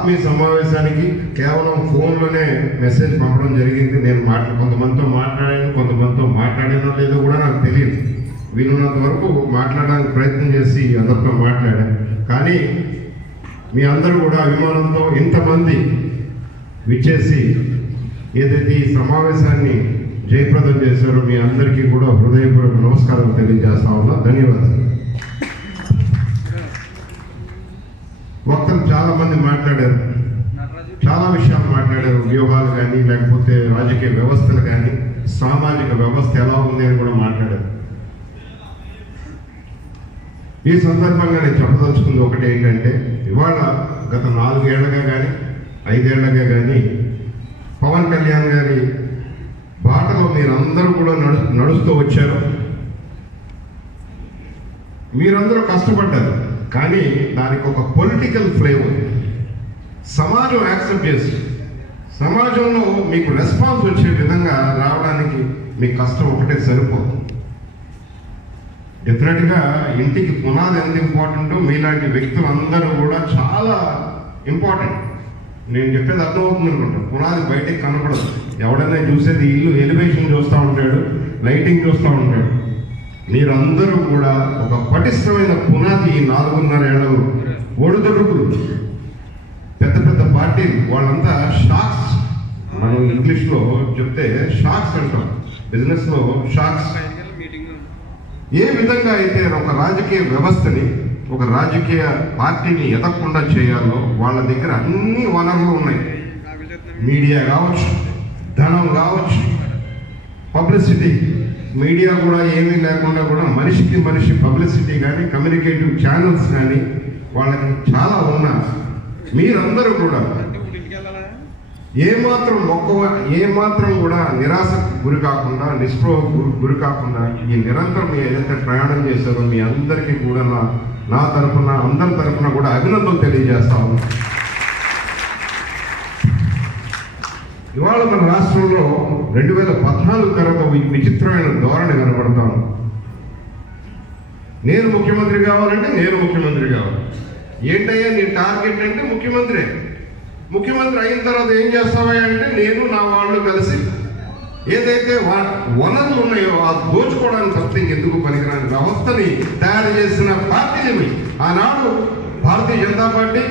ఆత్మీయ సమావేశానికి కేవలం ఫోన్లోనే మెసేజ్ పంపడం జరిగింది. నేను కొంతమందితో మాట్లాడానో లేదో కూడా నాకు తెలియదు. వీలున్నంత వరకు మాట్లాడడానికి ప్రయత్నం చేసి అందరితో మాట్లాడాను. కానీ మీ అందరూ కూడా అభిమానంతో ఇంతమంది విచ్చేసి ఏదైతే ఈ సమావేశాన్ని జయప్రదం చేశారో మీ అందరికీ కూడా హృదయపూర్వక నమస్కారం తెలియజేస్తా ఉన్నా. ధన్యవాదాలు. వక్తలు చాలా మంది మాట్లాడారు, చాలా విషయాలు మాట్లాడారు. వ్యూహాలు కానీ లేకపోతే రాజకీయ వ్యవస్థలు కానీ సామాజిక వ్యవస్థ ఎలా ఉంది అని కూడా మాట్లాడారు. ఈ సందర్భంగా నేను చెప్పదలుచుకుంది ఒకటి ఏంటంటే, ఇవాళ గత 4 ఏళ్లుగా కానీ 5 ఏళ్లుగా కానీ పవన్ కళ్యాణ్ గారి బాటలో మీరందరూ కూడా నడుస్తూ వచ్చారు. మీరందరూ కష్టపడ్డారు. కానీ దానికి ఒక పొలిటికల్ ఫ్లేవర్ సమాజం యాక్సెప్ట్ చేసి సమాజంలో మీకు రెస్పాన్స్ వచ్చే విధంగా రావడానికి మీ కష్టం ఒకటే సరిపోతుంది. డెఫినెట్గా ఇంటికి పునాది ఎంత ఇంపార్టెంటో మీలాంటి వ్యక్తులందరూ కూడా చాలా ఇంపార్టెంట్. నేను చెప్పేది అర్థమవుతుంది అనుకుంటా. పునాది బయటికి కనపడదు. ఎవడైనా చూసేది ఇల్లు ఎలివేషన్ చూస్తూ ఉంటాడు, లైటింగ్ చూస్తూ ఉంటాడు. మీరందరూ కూడా ఒక పటిష్టమైన పునాది 4.5 ఏళ్ళలో ఒడిదొడుకులు పెద్ద పెద్ద పార్టీలు వాళ్ళంతా షాక్స్, మనం ఇంగ్లీష్లో చెప్తే షాక్స్ అంటాం, బిజినెస్లో షాక్స్. ఏ విధంగా అయితే ఒక రాజకీయ వ్యవస్థని ఒక రాజకీయ పార్టీని ఎదగకుండా చేయాలో వాళ్ళ దగ్గర అన్ని వనరులు ఉన్నాయి. మీడియా కావచ్చు, ధనం కావచ్చు, పబ్లిసిటీ. మీడియా కూడా ఏమీ లేకుండా కూడా మనిషికి మనిషి పబ్లిసిటీ కానీ కమ్యూనికేటివ్ ఛానల్స్ కానీ వాళ్ళకి చాలా ఉన్నా మీరందరూ కూడా ఏమాత్రం కూడా నిరాశకు గురి కాకుండా, నిస్పృహకు గురి కాకుండా ఈ నిరంతరం ఏదైతే ప్రయాణం చేశారో మీ అందరికీ కూడా నా తరఫున అందరి తరఫున కూడా అభినందనలు తెలియజేస్తా ఉన్నాను. ఇవాళ మన రాష్ట్రంలో 2014 తర్వాత విచిత్రమైన ధోరణి కనబడతాను. నేను ముఖ్యమంత్రి కావాలంటే నేను ముఖ్యమంత్రి కావాలి. ఏంటయ్యా నీ టార్గెట్ అంటే ముఖ్యమంత్రి అయిన తర్వాత ఏం చేస్తావా అంటే నేను నా వాళ్ళు కలిసి ఏదైతే వనరులు ఉన్నాయో ఆ దోచుకోవడానికి తప్ప ఇంకెందుకు పనికిరాని వ్యవస్థని తయారు చేసిన పార్టీని ఆనాడు భారతీయ జనతా పార్టీ,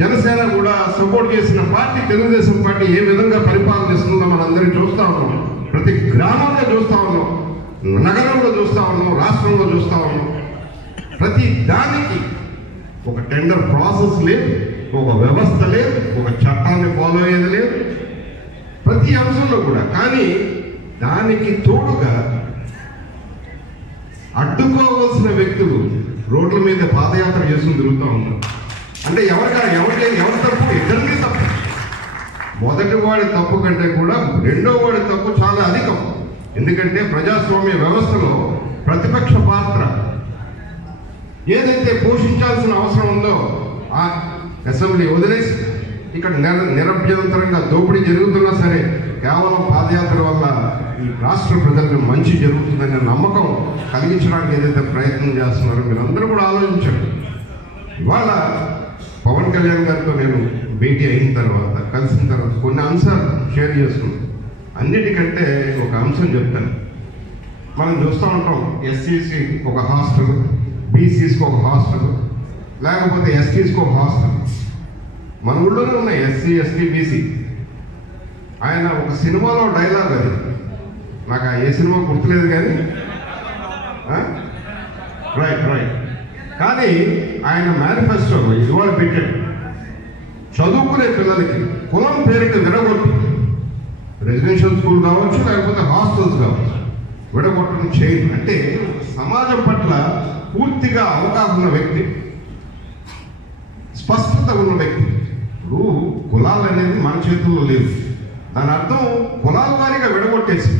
జనసేన కూడా సపోర్ట్ చేసిన పార్టీ తెలుగుదేశం పార్టీ ఏ విధంగా పరిపాలన చేస్తుందో మనందరికీ చూస్తూ ఉన్నాం. ప్రతి గ్రామంలో చూస్తూ ఉన్నాం, నగరంలో చూస్తూ ఉన్నాం, రాష్ట్రంలో చూస్తూ ఉన్నాం. ప్రతి దానికి ఒక టెండర్ ప్రాసెస్ లేదు, ఒక వ్యవస్థ లేదు, ఒక చట్టాన్ని ఫాలో అయ్యేది లేదు ప్రతి అంశంలో కూడా. కానీ దానికి తోడుగా అడ్డుకోవాల్సిన వ్యక్తులు రోడ్ల మీద పాదయాత్ర చేసుకుని తిరుగుతూ ఉంటారు. అంటే ఎవరి తప్పు? ఇద్దరినీ తప్పు. మొదటి వాడి తప్పు కంటే కూడా రెండో వాడి తప్పు చాలా అధికం. ఎందుకంటే ప్రజాస్వామ్య వ్యవస్థలో ప్రతిపక్ష పాత్ర ఏదైతే పోషించాల్సిన అవసరం ఉందో ఆ అసెంబ్లీ వదిలేసి ఇక్కడ నిరభ్యంతరంగా దోపిడీ జరుగుతున్నా సరే కేవలం పాదయాత్ర వల్ల ఈ రాష్ట్ర ప్రజలకు మంచి జరుగుతుందనే నమ్మకం కలిగించడానికి ఏదైతే ప్రయత్నం చేస్తున్నారో మీరందరూ కూడా ఆలోచించండి. ఇవాళ పవన్ కళ్యాణ్ గారితో నేను భేటీ అయిన తర్వాత, కలిసిన తర్వాత కొన్ని అంశాలు షేర్ చేసుకున్నాను. అన్నిటికంటే ఒక అంశం చెప్తాను. మనం చూస్తూ ఉంటాం, ఎస్సీసీ ఒక హాస్టల్, బీసీస్కి ఒక హాస్టల్, లేకపోతే ఎస్టీస్కి ఒక హాస్టల్. మన ఊళ్ళోనే ఉన్నాయి ఎస్సీ, ఎస్టీ, బీసీ. ఆయన ఒక సినిమాలో డైలాగ్ అది, నాకు ఏ సినిమా గుర్తులేదు కానీ రైట్ కానీ ఆయన మేనిఫెస్టోలో ఇవాళ పెట్టాడు, చదువుకునే పిల్లలకి కులం పేరుకి విడగొట్టి రెసిడెన్షియల్ స్కూల్ కావచ్చు లేకపోతే హాస్టల్స్ కావచ్చు విడగొట్టడం చేయదు. అంటే సమాజం పట్ల పూర్తిగా అవగాహన ఉన్న వ్యక్తి, స్పష్టత ఉన్న వ్యక్తి. ఇప్పుడు కులాలు అనేది మన చేతుల్లో లేదు. దాని అర్థం కులాల వారీగా విడగొట్టేసి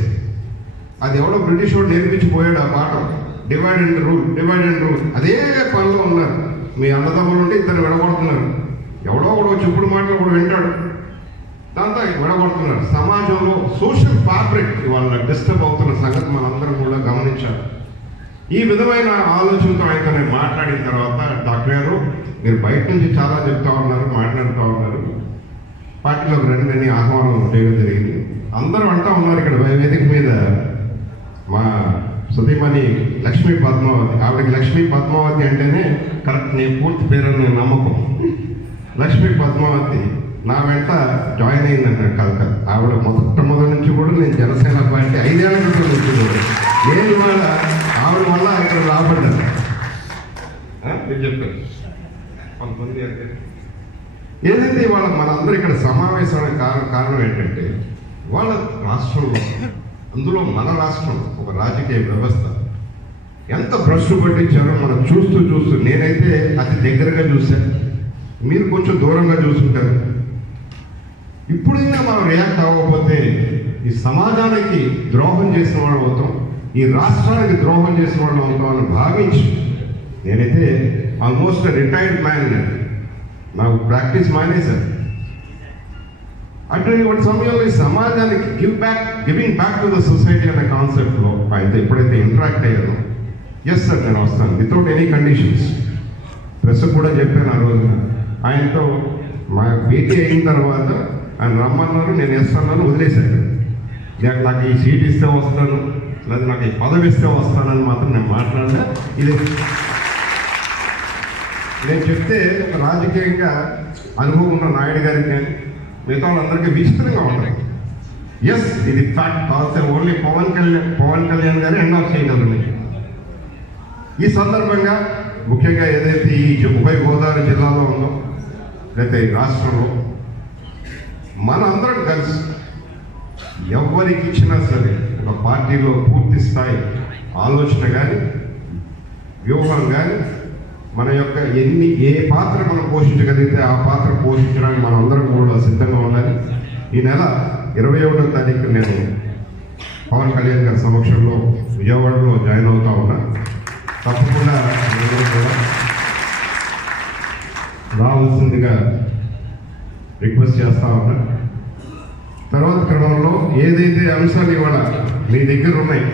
అది ఎవడో బ్రిటిష్ వాడు నేర్పించిపోయాడు ఆ పాఠం. డివైడ్ అండ్ రూల్ అదే పనిలో ఉన్నారు. మీ అన్నదమ్ములు ఉంటే ఇద్దరు విడగొడుతున్నారు. ఎవడో ఒకడు చెప్పుడు మాటలు కూడా వింటాడు, దాంతో విడగొడుతున్నారు. సమాజంలో సోషల్ ఫ్యాబ్రిక్ ఇవాళ డిస్టర్బ్ అవుతున్న సంగతి మనందరం కూడా గమనించాలి. ఈ విధమైన ఆలోచనతో ఆయనతో నేను మాట్లాడిన తర్వాత డాక్టర్ గారు మీరు బయట నుంచి చాలా చెప్తా ఉన్నారు, మాట్లాడుతూ ఉన్నారు, పార్టీలోకి రండి అని ఆహ్వానం చేయడం జరిగింది. అందరూ అంటూ ఉన్నారు ఇక్కడ వేదిక మీద మా సుధీమణి లక్ష్మీ పద్మావతి, ఆవిడకి లక్ష్మీ పద్మావతి అంటేనే కరెక్ట్ నేను పూర్తి పేరని నేను నమ్మకం. లక్ష్మీ పద్మావతి నా వెంట జాయిన్ అయిందంట కలక. ఆవిడ మొదటి నుంచి కూడా నేను జనసేన పార్టీ 5 ఏళ్ల క్రితం నుంచి నేను ఇవాళ ఆవిడ వల్ల ఇక్కడ రాబడ్డాను. మీరు చెప్పారు కొంతమంది ఏదైతే ఇవాళ మనందరూ ఇక్కడ సమావేశానికి కారణం ఏంటంటే వాళ్ళ రాష్ట్రంలో, అందులో మన రాష్ట్రం ఒక రాజకీయ వ్యవస్థ ఎంత భ్రష్టు పట్టించారో మనం చూస్తూ నేనైతే అతి దగ్గరగా చూశాను, మీరు కొంచెం దూరంగా చూసుకుంటారు. ఇప్పుడైనా మనం రియాక్ట్ అవ్వకపోతే ఈ సమాజానికి ద్రోహం చేసిన వాళ్ళు అవుతాం, ఈ రాష్ట్రానికి ద్రోహం చేసిన వాళ్ళు అవుతాం అని భావించి నేనైతే ఆల్మోస్ట్ రిటైర్డ్ మ్యాన్, నాకు ప్రాక్టీస్ మానేశారు. అటువంటి సమయంలో ఈ సమాజానికి giving back to the society అనే కాన్సెప్ట్లో ఆయనతో ఎప్పుడైతే ఇంటరాక్ట్ అయ్యారో, ఎస్ సార్ నేను వస్తాను వితౌట్ ఎనీ కండిషన్స్. ప్రెస్ కూడా చెప్పాను ఆ రోజున. ఆయనతో మా భేటీ అయిన తర్వాత ఆయన రమ్మన్నారు, నేను వేస్తాను, వదిలేశాను. నాకు ఈ సీట్ ఇస్తే వస్తాను, లేదా నాకు ఈ పదవి ఇస్తే వస్తానని మాత్రం నేను మాట్లాడినా. ఇది నేను చెప్తే రాజకీయంగా అనుభవం ఉన్న నాయుడు గారికి కానీ మిగతా వాళ్ళందరికీ విచిత్రంగా ఉంటాయి. ఎస్ ఇది ఫ్యాక్ట్ కావాల్సిన ఓన్లీ పవన్ కళ్యాణ్ గారు ఎండాఫ్ చేయగలరు. ఈ సందర్భంగా ముఖ్యంగా ఏదైతే ఈ ఉభయ గోదావరి జిల్లాలో ఉందో లేకపోతే ఈ రాష్ట్రంలో మన అందరం కలిసి ఎవరికి ఇచ్చినా సరే ఒక పార్టీలో పూర్తి స్థాయి ఆలోచన కానీ వ్యూహం కానీ మన యొక్క ఏ పాత్ర మనం పోషించగలిగితే ఆ పాత్ర పోషించడానికి మనం అందరం కూడా సిద్ధంగా ఉండాలి. ఈ నెల 21వ తారీఖు నేను పవన్ కళ్యాణ్ గారి సమక్షంలో విజయవాడలో జాయిన్ అవుతా ఉన్నా. తప్పకుండా రావాల్సిందిగా రిక్వెస్ట్ చేస్తా ఉన్నా. తర్వాత క్రమంలో ఏదైతే అంశాలు ఇవాళ మీ దగ్గర ఉన్నాయి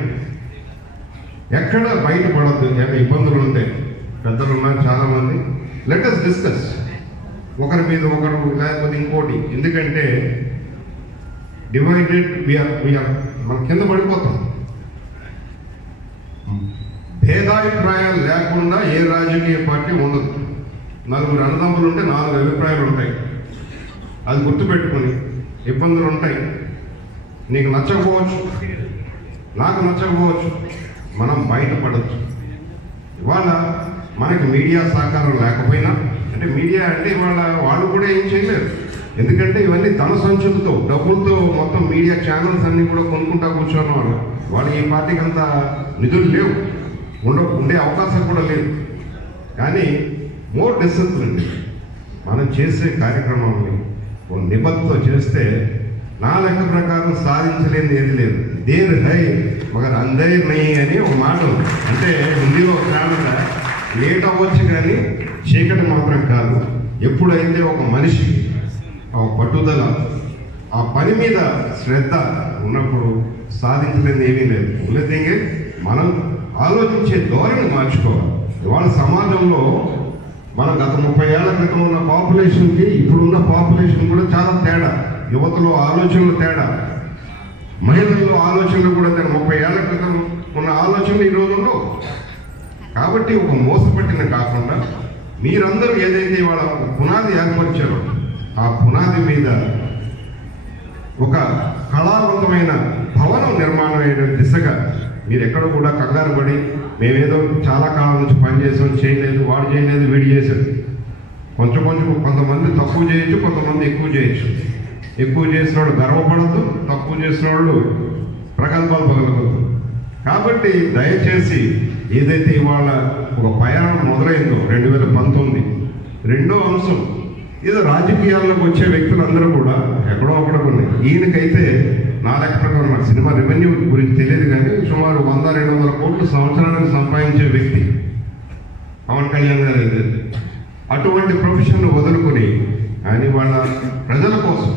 ఎక్కడ బయటపడద్దు, ఏమైనా ఇబ్బందులు ఉంటాయి, పెద్దలు ఉన్నారు చాలామంది, లెట్ us డిస్కస్. ఒకరి మీద ఒకరు లేకపోతే ఇంకోటి, ఎందుకంటే డివైడెడ్ వీఆర్ మనం కింద పడిపోతాం. భేదాభిప్రాయాలు లేకుండా ఏ రాజకీయ పార్టీ ఉండదు. 4 అన్నదమ్ములు ఉంటే 4 అభిప్రాయాలు ఉంటాయి. అది గుర్తుపెట్టుకొని ఇబ్బందులు ఉంటాయి. నీకు నచ్చకపోవచ్చు, నాకు నచ్చకపోవచ్చు, మనం బయటపడచ్చు. ఇవాళ మనకి మీడియా సహకారం లేకపోయినా, అంటే మీడియా అంటే ఇవాళ వాళ్ళు కూడా ఏం చేయలేరు. ఎందుకంటే ఇవన్నీ ధన సంచులతో డబ్బులతో మొత్తం మీడియా ఛానల్స్ అన్నీ కూడా కొనుక్కుంటా కూర్చున్న వాళ్ళు ఈ పార్టీకి అంత నిధులు లేవు, ఉండే అవకాశం కూడా లేదు. కానీ మోర్ డిసిప్లిన్ మనం చేసే కార్యక్రమాన్ని ఒక నిబద్ధతో చేస్తే నా లెక్క ప్రకారం సాధించలేని ఏది లేదు. దేర్ హై మగర్ అందరి నై అని ఒక మాట ఉంది. అంటే హిందీలో కాకుండా లేట్ అవ్వచ్చు కానీ చీకటి మాత్రం కాదు. ఎప్పుడైతే ఒక మనిషి ఒక పట్టుదల ఆ పని మీద శ్రద్ధ ఉన్నప్పుడు సాధించలేని ఏమీ లేదు. ఉన్నతింగే మనం ఆలోచించే ధోరణి మార్చుకోవాలి. ఇవాళ సమాజంలో మనం గత 30 ఏళ్ల క్రితం ఉన్న పాపులేషన్కి ఇప్పుడున్న పాపులేషన్ కూడా చాలా తేడా. యువతలో ఆలోచనలు తేడా, మహిళల్లో ఆలోచనలు కూడా 30 ఏళ్ల క్రితం ఉన్న ఆలోచనలు ఈ రోజుల్లో. కాబట్టి ఒక మోసపట్టిన కాకుండా మీరందరూ ఏదైతే ఇవాళ పునాది ఏర్పరిచారో ఆ పునాది మీద ఒక కళావంతమైన భవనం నిర్మాణం అయ్యే దిశగా మీరు ఎక్కడ కూడా కంగారు పడి మేమేదో చాలా కాలం నుంచి పనిచేసాం, చేయలేదు, వాడు చేయలేదు, వీడు చేశాడు. కొంచెం కొంతమంది తక్కువ చేయొచ్చు, కొంతమంది ఎక్కువ చేయొచ్చు. ఎక్కువ చేసిన వాళ్ళు గర్వపడద్దు, తక్కువ చేసిన వాళ్ళు ప్రగల్భాలు పగలగద్దు. కాబట్టి దయచేసి ఏదైతే ఇవాళ ఒక ప్రయాణం మొదలైందో 2019, రెండో అంశం ఏదో రాజకీయాల్లోకి వచ్చే వ్యక్తులందరూ కూడా ఎక్కడో అక్కడ ఉన్నాయి. ఈయనకైతే నా లెక్క ప్రకారం నాకు సినిమా రెవెన్యూ గురించి తెలియదు కానీ సుమారు 100-200 కోట్లు సంవత్సరానికి సంపాదించే వ్యక్తి పవన్ కళ్యాణ్ గారు. అయితే అటువంటి ప్రొఫెషన్ వదులుకొని ఆయన వాళ్ళ ప్రజల కోసం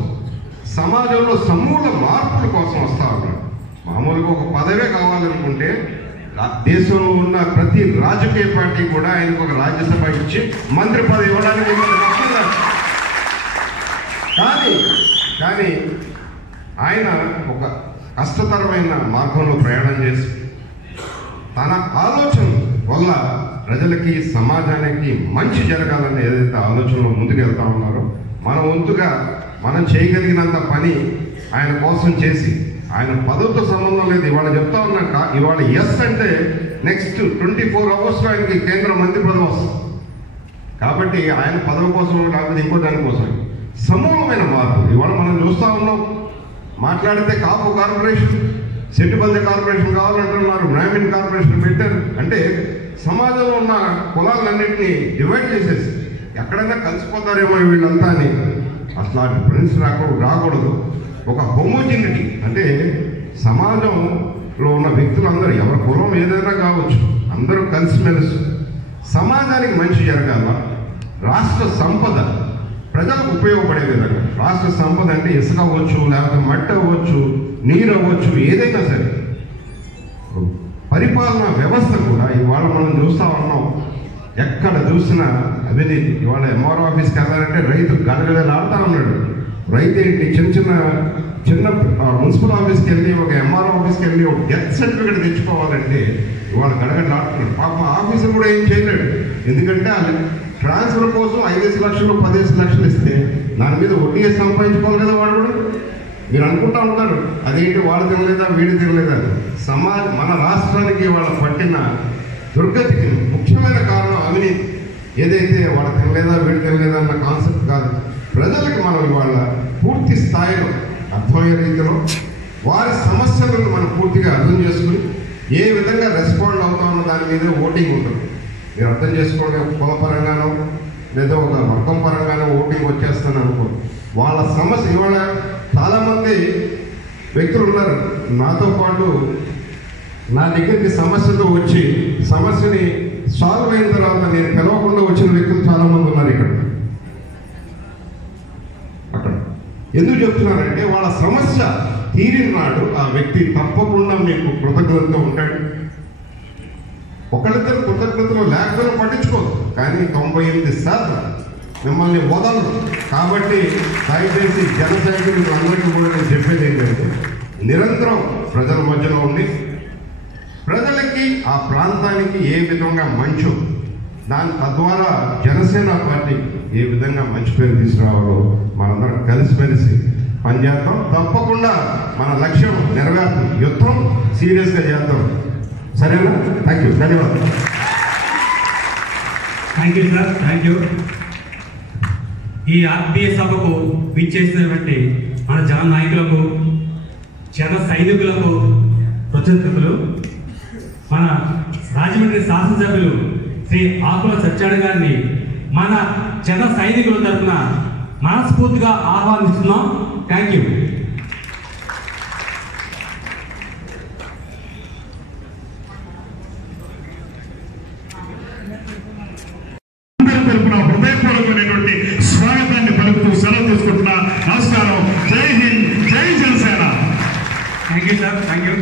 సమాజంలో సమూల మార్పుల కోసం వస్తా ఉన్నాడు. మామూలుగా ఒక పదవే కావాలనుకుంటే దేశంలో ఉన్న ప్రతి రాజకీయ పార్టీ కూడా ఆయనకు ఒక రాజ్యసభ ఇచ్చి మంత్రి పదవి ఇవ్వడానికి కానీ ఆయన ఒక కష్టతరమైన మార్గంలో ప్రయాణం చేసి తన ఆలోచన వల్ల ప్రజలకి సమాజానికి మంచి జరగాలని ఏదైతే ఆలోచనలో ముందుకు వెళ్తా ఉన్నారో మన వంతుగా మనం చేయగలిగినంత పని ఆయన కోసం చేసి ఆయన పదవితో సంబంధం లేదు. ఇవాళ చెప్తా ఉన్నాక ఇవాళ ఎస్ అంటే నెక్స్ట్ 24 అవర్స్లో ఆయనకి కేంద్ర మంత్రి పదవి వస్తుంది. కాబట్టి ఆయన పదవి కోసం లేకపోతే ఇంకో దానికోసం సమూలమైన మార్పు ఇవాళ మనం చూస్తూ ఉన్నాం. మాట్లాడితే కాపు కార్పొరేషన్, సెట్టిపల్లి కార్పొరేషన్ కావాలంటున్నారు, బ్రాహ్మిన్ కార్పొరేషన్ పెట్టారు. అంటే సమాజంలో ఉన్న కులాలన్నింటినీ డివైడ్ చేసేసి ఎక్కడైనా కలిసిపోతారేమో వీళ్ళంతా అని అసలు డిఫరెన్స్ రాకూడదు. ఒక హోమోజినిటీ అంటే సమాజంలో ఉన్న వ్యక్తులందరూ ఎవరి కులం ఏదైనా కావచ్చు, అందరూ కలిసిమెలిసి సమాజానికి మంచి జరగాల. రాష్ట్ర సంపద ప్రజలకు ఉపయోగపడే విధంగా, రాష్ట్ర సంపద అంటే ఇసుక అవ్వచ్చు, లేకపోతే మట్టి అవ్వచ్చు, నీరు అవ్వచ్చు, ఏదైనా సరే పరిపాలనా వ్యవస్థ కూడా ఇవాళ మనం చూస్తూ ఉన్నాం. ఎక్కడ చూసినా అవినీతి. ఇవాళ ఎంఆర్ఓ ఆఫీస్కి వెళ్ళాలంటే రైతు గడగడలాడుతూ ఉన్నాడు. రైతు ఏంటి చిన్న మున్సిపల్ ఆఫీస్కి వెళ్ళి ఒక ఎంఆర్ఓ ఆఫీస్కి వెళ్ళి ఒక డెత్ సర్టిఫికేట్ తెచ్చుకోవాలంటే ఇవాళ గడగడలాడుతున్నాడు. పాప ఆఫీసర్ కూడా ఏం చేయలేడు. ఎందుకంటే ట్రాన్స్ఫర్ కోసం 5 లక్షలు 10 లక్షలు ఇస్తే దాని మీద వడ్డీ సంపాదించుకోవాలి కదా వాడు కూడా. మీరు అనుకుంటా ఉంటారు అదేంటి వాడు తినలేదా వీడు తినలేదా. మన రాష్ట్రానికి వాళ్ళ పట్టిన దుర్గతికి ముఖ్యమైన కారణం అవినీతి. ఏదైతే వాడు తినలేదా వీడు తినలేదా అన్న కాన్సెప్ట్ కాదు. ప్రజలకు మనం ఇవాళ పూర్తి స్థాయిలో అర్థమయ్యే రీతిలో వారి సమస్యలను మనం పూర్తిగా అర్థం చేసుకుని ఏ విధంగా రెస్పాండ్ అవుతామన్న దాని మీద ఓటింగ్ ఉంటుంది. మీరు అర్థం చేసుకోండి. ఒక కుల పరంగానో లేదా ఒక వర్గం పరంగానో ఓటింగ్ వచ్చేస్తాను అనుకో. వాళ్ళ సమస్య ఇవాళ చాలామంది వ్యక్తులు ఉన్నారు నాతో పాటు నా దగ్గరికి సమస్యతో వచ్చి సమస్యని సాల్వ్ అయిన తర్వాత నేను పిలవకుండా వచ్చిన వ్యక్తులు చాలామంది ఉన్నారు ఇక్కడ. అక్కడ ఎందుకు చెప్తున్నారంటే వాళ్ళ సమస్య తీరిన నాడు ఆ వ్యక్తి తప్పకుండా మీకు కృతజ్ఞతతో ఉంటాడు. ఒకళ్ళిద్దరు కృతజ్ఞతలు లేకపోతే పట్టించుకోదు, కానీ 98% మిమ్మల్ని వదలరు. కాబట్టి దయచేసి జన సైనికులందరికీ కూడా నేను చెప్పేది ఏంటంటే నిరంతరం ప్రజల మధ్యలో ఉండి ప్రజలకి ఆ ప్రాంతానికి ఏ విధంగా మంచు తద్వారా జనసేన పార్టీ ఏ విధంగా మంచి పేరు తీసుకురావాలో మనందరం కలిసిమెలిసి పనిచేద్దాం. తప్పకుండా మన లక్ష్యం నెరవేరుతుంది. యుద్ధం సీరియస్గా చేద్దాం. సరేనా? Thank you. ధన్యవాదాలు. Thank you sir. Thank you. ఈ ఆత్మీయ సభకు విచ్చేసినటువంటి మన జన నాయకులకు, జన సైనికులకు కృతజ్ఞతలు. మన రాజమండ్రి శాసనసభ్యులు శ్రీ ఆకుల సత్యాడు గారిని మన జన సైనికుల తరఫున మనస్ఫూర్తిగా ఆహ్వానిస్తున్నాం. Thank you. హృదయపూర్వకమైనటువంటి స్వాగతాన్ని పలుకుతూ సెలవు తీసుకుంటున్నా. నమస్కారం. జై హింద్, జై Janasena. Thank you sir. Thank you.